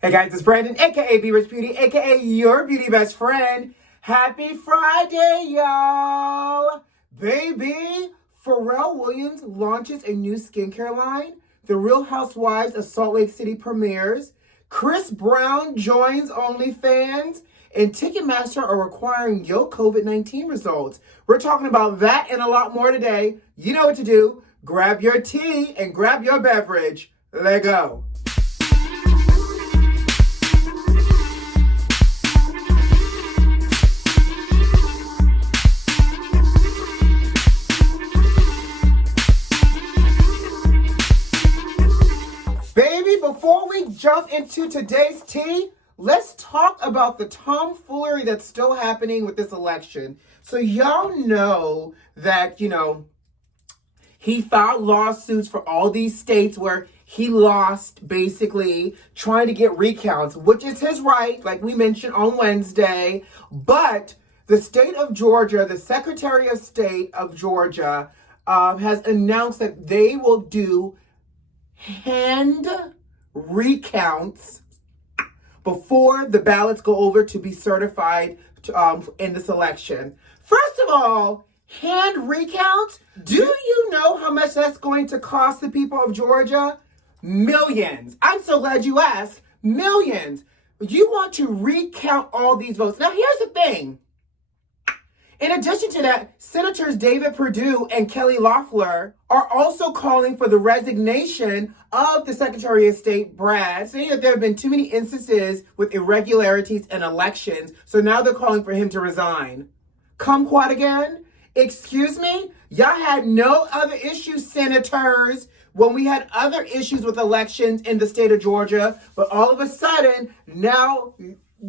Hey guys, it's Brandon, aka B.Rich Beauty, aka your beauty best friend. Happy Friday, y'all! Baby, Pharrell Williams launches a new skincare line. The Real Housewives of Salt Lake City premieres. Chris Brown joins OnlyFans. And Ticketmaster are requiring your COVID-19 results. We're talking about that and a lot more today. You know what to do. Grab your tea and grab your beverage. Let go. Baby, before we jump into today's tea, let's talk about the tomfoolery that's still happening with this election. So y'all know that, he filed lawsuits for all these states where he lost, basically trying to get recounts, which is his right, like we mentioned on Wednesday. But the state of Georgia, the Secretary of State of Georgia, has announced that they will do hand recounts before the ballots go over to be certified in this election. First of all, hand recounts. Do you know how much that's going to cost the people of Georgia? Millions. I'm so glad you asked. Millions. You want to recount all these votes. Now, here's the thing. In addition to that, Senators David Perdue and Kelly Loeffler are also calling for the resignation of the Secretary of State, Brad, saying that there have been too many instances with irregularities in elections, so now they're calling for him to resign. Kumquat again? Excuse me? Y'all had no other issues, senators, when we had other issues with elections in the state of Georgia, but all of a sudden, now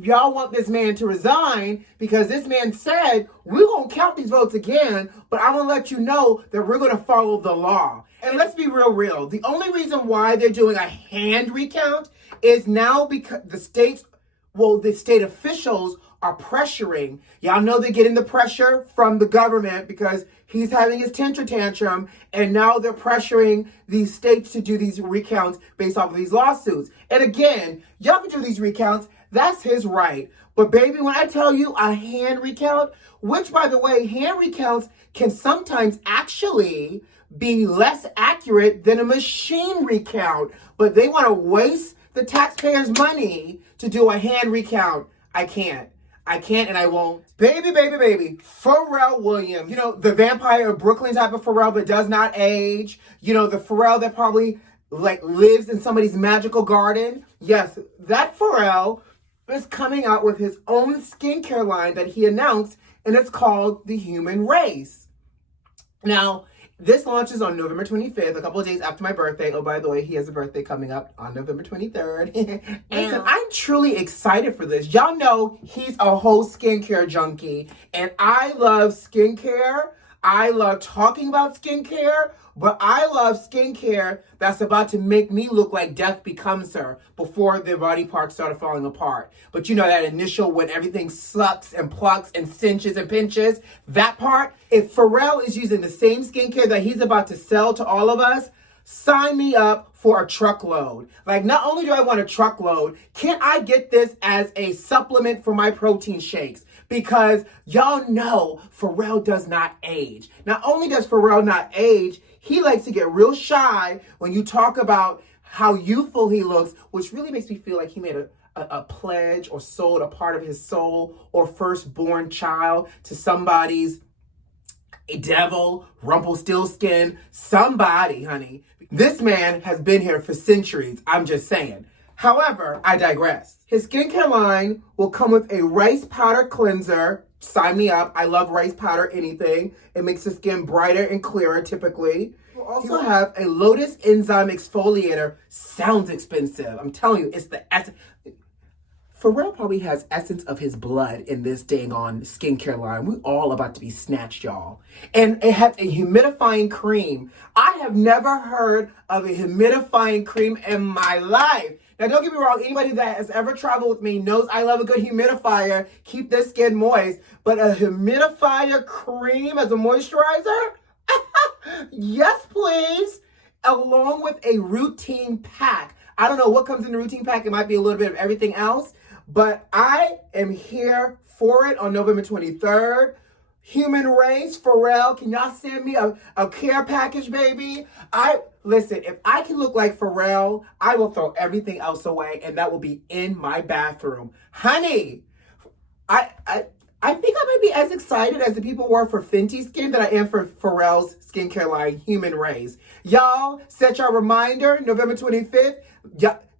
y'all want this man to resign because this man said, we're going to count these votes again, but I'm going to let you know that we're going to follow the law. And let's be real. The only reason why they're doing a hand recount is now because the state officials are pressuring. Y'all know they're getting the pressure from the government because he's having his temper tantrum, and now they're pressuring these states to do these recounts based off of these lawsuits. And again, y'all can do these recounts. That's his right. But baby, when I tell you a hand recount, which by the way, hand recounts can sometimes actually be less accurate than a machine recount. But they want to waste the taxpayers' money to do a hand recount. I can't and I won't. Baby. Pharrell Williams. The vampire of Brooklyn type of Pharrell that does not age. The Pharrell that probably lives in somebody's magical garden. Yes, that Pharrell is coming out with his own skincare line that he announced, and it's called The Human Race. Now, this launches on November 25th, a couple of days after my birthday. Oh, by the way, he has a birthday coming up on November 23rd. Listen, I'm truly excited for this. Y'all know he's a whole skincare junkie, and I love skincare. I love talking about skincare, but I love skincare that's about to make me look like death becomes her before the body parts started falling apart. But that initial when everything sucks and plucks and cinches and pinches, that part, if Pharrell is using the same skincare that he's about to sell to all of us, sign me up for a truckload. Not only do I want a truckload, can I get this as a supplement for my protein shakes? Because y'all know Pharrell does not age. Not only does Pharrell not age, he likes to get real shy when you talk about how youthful he looks, which really makes me feel like he made a pledge or sold a part of his soul or firstborn child to somebody's devil, Rumpelstiltskin, somebody, honey. This man has been here for centuries, I'm just saying. However, I digress. His skincare line will come with a rice powder cleanser. Sign me up. I love rice powder, anything. It makes the skin brighter and clearer, typically. We'll also have a lotus enzyme exfoliator. Sounds expensive. I'm telling you, it's the essence. Pharrell probably has essence of his blood in this dang on skincare line. We all about to be snatched, y'all. And it has a humidifying cream. I have never heard of a humidifying cream in my life. Now, don't get me wrong. Anybody that has ever traveled with me knows I love a good humidifier. Keep this skin moist. But a humidifier cream as a moisturizer? Yes, please. Along with a routine pack. I don't know what comes in the routine pack. It might be a little bit of everything else. But I am here for it on November 23rd. Human Race, Pharrell, can y'all send me a care package, baby? Listen, if I can look like Pharrell, I will throw everything else away, and that will be in my bathroom. Honey, I think I might be as excited as the people were for Fenty Skin that I am for Pharrell's skincare line, Human Race. Y'all, set your reminder, November 25th.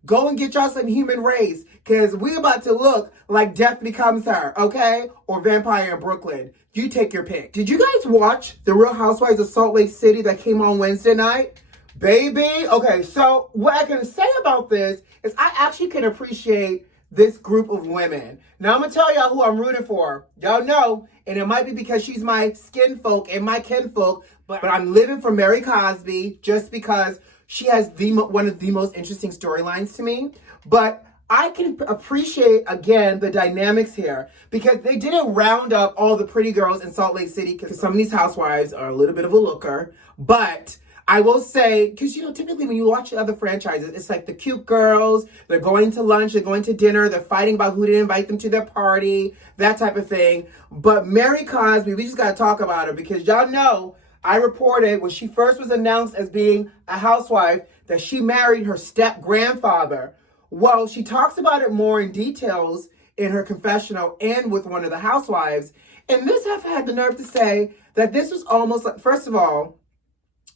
Go and get y'all some Human Race, because we about to look like Death Becomes Her, okay? Or Vampire in Brooklyn. You take your pick. Did you guys watch The Real Housewives of Salt Lake City that came on Wednesday night? Baby, okay, so what I can say about this is I actually can appreciate this group of women. Now, I'm going to tell y'all who I'm rooting for. Y'all know, and it might be because she's my skin folk and my kinfolk, but I'm living for Mary Cosby just because she has one of the most interesting storylines to me. But I can appreciate, again, the dynamics here because they didn't round up all the pretty girls in Salt Lake City because some of these housewives are a little bit of a looker. But I will say, because, typically when you watch other franchises, it's like the cute girls, they're going to lunch, they're going to dinner, they're fighting about who to invite them to their party, that type of thing. But Mary Cosby, we just got to talk about her because y'all know, I reported when she first was announced as being a housewife that she married her step-grandfather. Well, she talks about it more in details in her confessional and with one of the housewives. And this have had the nerve to say that this was almost like, first of all,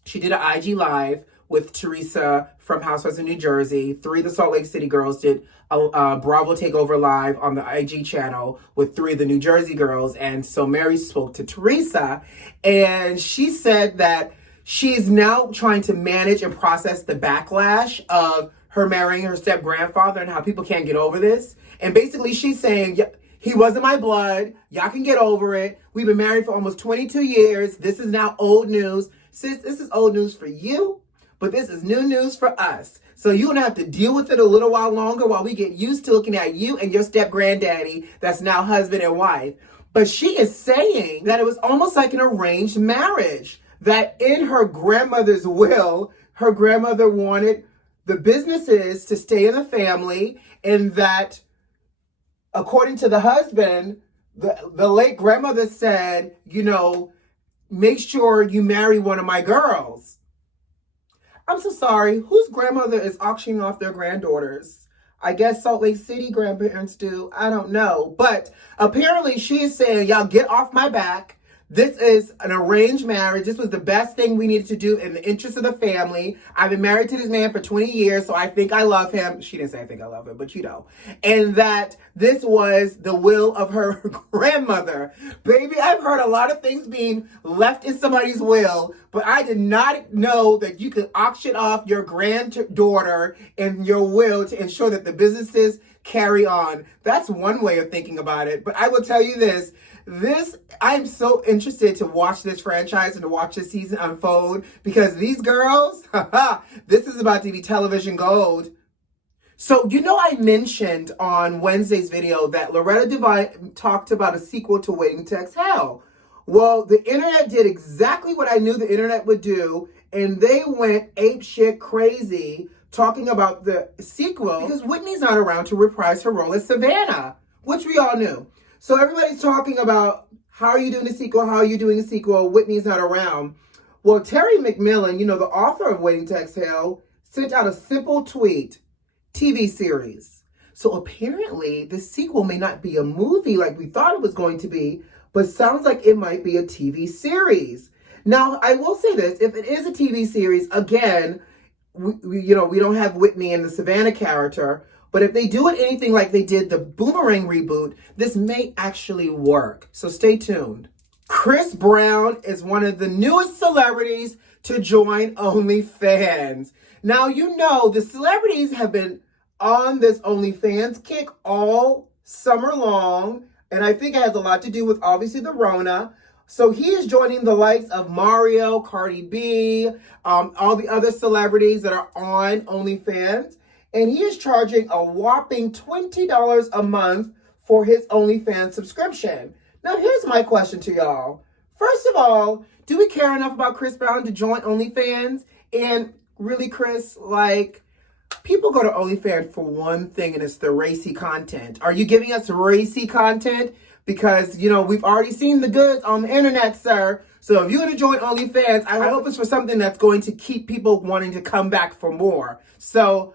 she did an IG Live with Teresa from Housewives of New Jersey. 3 of the Salt Lake City girls did a Bravo Takeover Live on the IG channel with 3 of the New Jersey girls. And so Mary spoke to Teresa, and she said that she's now trying to manage and process the backlash of her marrying her step-grandfather and how people can't get over this. And basically she's saying, he wasn't my blood. Y'all can get over it. We've been married for almost 22 years. This is now old news. Sis, this is old news for you, but this is new news for us. So you're gonna have to deal with it a little while longer while we get used to looking at you and your step-granddaddy that's now husband and wife. But she is saying that it was almost like an arranged marriage, that in her grandmother's will, her grandmother wanted the businesses to stay in the family, and that according to the husband, the late grandmother said, make sure you marry one of my girls. I'm so sorry. Whose grandmother is auctioning off their granddaughters? I guess Salt Lake City grandparents do. I don't know. But apparently she is saying, y'all get off my back. This is an arranged marriage. This was the best thing we needed to do in the interest of the family. I've been married to this man for 20 years, so I think I love him. She didn't say I think I love him, but And that this was the will of her grandmother. Baby, I've heard a lot of things being left in somebody's will, but I did not know that you could auction off your granddaughter in your will to ensure that the businesses carry on. That's one way of thinking about it. But I will tell you this, I'm so interested to watch this franchise and to watch this season unfold because these girls, this is about to be television gold. So, I mentioned on Wednesday's video that Loretta Devine talked about a sequel to Waiting to Exhale. Well, the internet did exactly what I knew the internet would do, and they went apeshit crazy talking about the sequel because Whitney's not around to reprise her role as Savannah, which we all knew. So everybody's talking about, how are you doing a sequel? How are you doing a sequel? Whitney's not around. Well, Terry McMillan, the author of Waiting to Exhale, sent out a simple tweet, TV series. So apparently the sequel may not be a movie like we thought it was going to be, but sounds like it might be a TV series. Now, I will say this, if it is a TV series, again, we don't have Whitney and the Savannah character, but if they do it anything like they did the Boomerang reboot, this may actually work. So stay tuned. Chris Brown is one of the newest celebrities to join OnlyFans. Now, the celebrities have been on this OnlyFans kick all summer long, and I think it has a lot to do with, obviously, the Rona. So he is joining the likes of Mario, Cardi B, all the other celebrities that are on OnlyFans. And he is charging a whopping $20 a month for his OnlyFans subscription. Now, here's my question to y'all. First of all, do we care enough about Chris Brown to join OnlyFans? And really, Chris, People go to OnlyFans for one thing, and it's the racy content. Are you giving us racy content? Because, you know, we've already seen the goods on the internet, sir. So if you're going to join OnlyFans, I hope it's for something that's going to keep people wanting to come back for more. So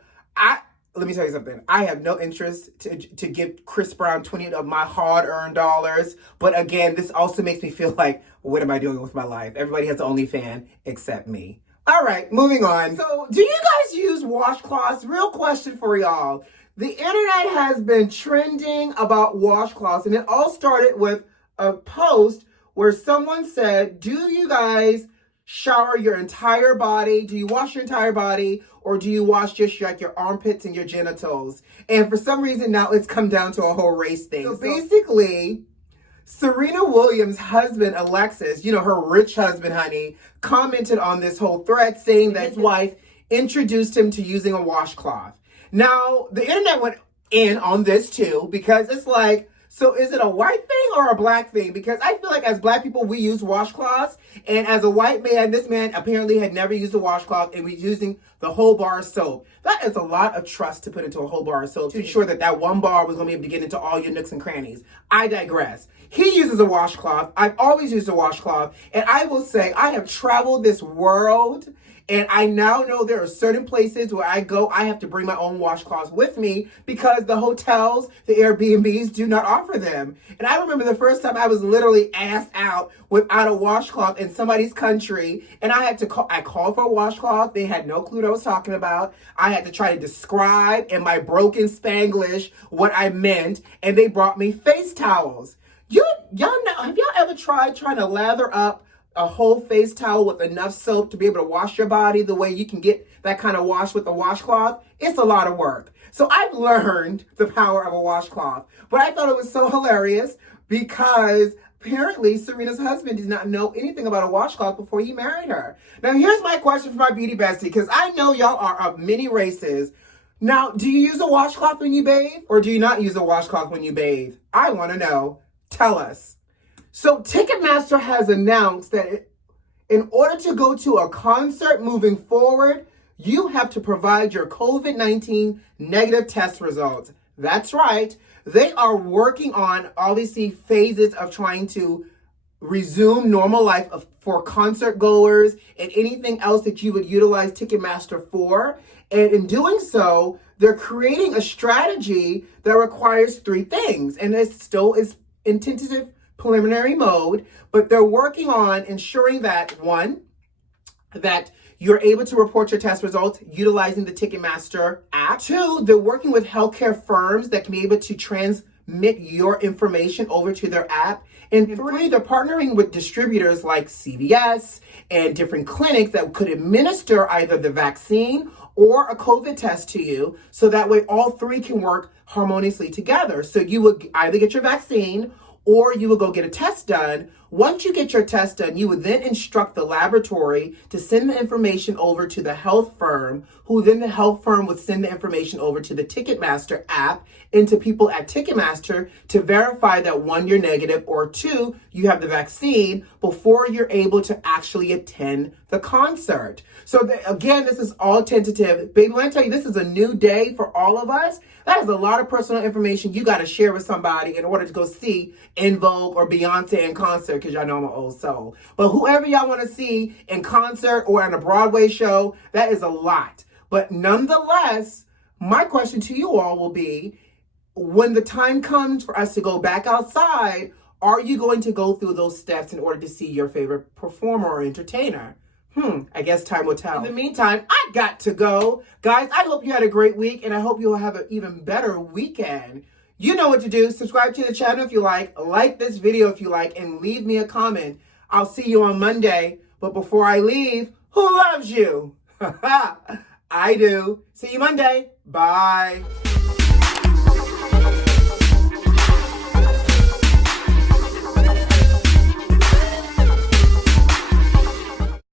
let me tell you something. I have no interest to give Chris Brown 20 of my hard-earned dollars. But again, this also makes me feel like, what am I doing with my life? Everybody has an OnlyFans except me. All right, moving on. So do you guys use washcloths? Real question for y'all. The internet has been trending about washcloths, and it all started with a post where someone said, do you guys shower your entire body? Do you wash your entire body? Or do you wash just like your armpits and your genitals? And for some reason now it's come down to a whole race thing. So basically, Serena Williams' husband, Alexis, you know, her rich husband, honey, commented on this whole thread saying that his wife introduced him to using a washcloth. Now, the internet went in on this too, because it's like, so is it a white thing or a black thing? Because I feel like as black people, we use washcloths. And as a white man, this man apparently had never used a washcloth and was using the whole bar of soap. That is a lot of trust to put into a whole bar of soap to ensure that that one bar was going to be able to get into all your nooks and crannies. I digress. He uses a washcloth. I've always used a washcloth. And I will say I have traveled this world. And I now know there are certain places where I go, I have to bring my own washcloths with me because the hotels, the Airbnbs do not offer them. And I remember the first time I was literally asked out without a washcloth in somebody's country. And I had to call, I called for a washcloth. They had no clue what I was talking about. I had to try to describe in my broken Spanglish what I meant. And they brought me face towels. Y'all know, have y'all ever tried trying to lather up a whole face towel with enough soap to be able to wash your body the way you can get that kind of wash with a washcloth? It's a lot of work. So I've learned the power of a washcloth. But I thought it was so hilarious because apparently Serena's husband did not know anything about a washcloth before he married her. Now here's my question for my beauty bestie, because I know y'all are of many races. Now, do you use a washcloth when you bathe or do you not use a washcloth when you bathe? I want to know. Tell us. So Ticketmaster has announced that in order to go to a concert moving forward, you have to provide your COVID-19 negative test results. That's right. They are working on, obviously, phases of trying to resume normal life for concert goers and anything else that you would utilize Ticketmaster for. And in doing so, they're creating a strategy that requires three things. And it still is in tentative preliminary mode, but they're working on ensuring that, one, that you're able to report your test results utilizing the Ticketmaster app. Two, they're working with healthcare firms that can be able to transmit your information over to their app. And three, they're partnering with distributors like CVS and different clinics that could administer either the vaccine or a COVID test to you, so that way all three can work harmoniously together. So you would either get your vaccine or you will go get a test done. Once you get your test done, you would then instruct the laboratory to send the information over to the health firm, who then the health firm would send the information over to the Ticketmaster app and to people at Ticketmaster to verify that, one, you're negative, or two, you have the vaccine before you're able to actually attend the concert. So again, this is all tentative. Baby, when I tell you this is a new day for all of us, that is a lot of personal information you got to share with somebody in order to go see En Vogue or Beyonce in concert, because y'all know I'm an old soul. But whoever y'all want to see in concert or on a Broadway show, that is a lot. But nonetheless, my question to you all will be, when the time comes for us to go back outside, are you going to go through those steps in order to see your favorite performer or entertainer? I guess time will tell. In the meantime, I got to go. Guys, I hope you had a great week, and I hope you'll have an even better weekend. You know what to do. Subscribe to the channel if you like this video if you like, and leave me a comment. I'll see you on Monday. But before I leave, who loves you? I do. See you Monday. Bye.